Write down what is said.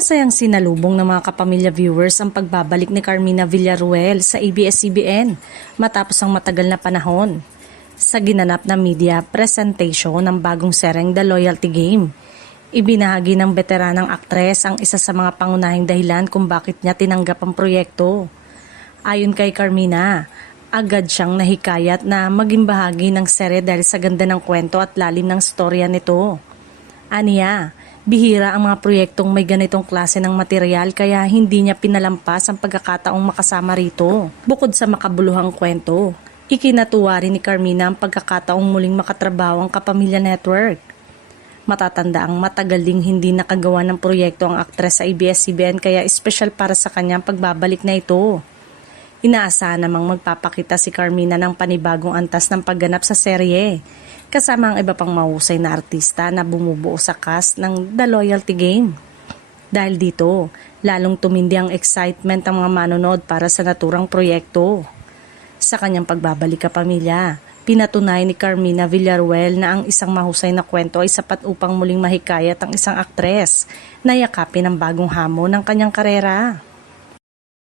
Masayang sinalubong ng mga kapamilya viewers ang pagbabalik ni Carmina Villaruel sa ABS-CBN matapos ang matagal na panahon. Sa ginanap na media presentation ng bagong seryeng The Loyalty Game, ibinahagi ng veteranang aktres ang isa sa mga pangunahing dahilan kung bakit niya tinanggap ang proyekto. Ayon kay Carmina, agad siyang nahikayat na maging bahagi ng serye dahil sa ganda ng kwento at lalim ng storya nito. Aniya, bihira ang mga proyektong may ganitong klase ng material kaya hindi niya pinalampas ang pagkakataong makasama rito. Bukod sa makabuluhang kwento, ikinatuwa rin ni Carmina ang pagkakataong muling makatrabaho ang Kapamilya Network. Matatanda ang matagal ding hindi nakagawa ng proyekto ang aktres sa ABS-CBN kaya espesyal para sa kanya ang pagbabalik na ito. Inaasahan namang magpapakita si Carmina ng panibagong antas ng pagganap sa serye, kasama ang iba pang mahusay na artista na bumubuo sa cast ng The Loyalty Game. Dahil dito, lalong tumindi ang excitement ng mga manonood para sa naturang proyekto. Sa kanyang pagbabalik kapamilya, pinatunay ni Carmina Villaruel na ang isang mahusay na kwento ay sapat upang muling mahikayat ang isang aktres na yakapin ang bagong hamon ng kanyang karera.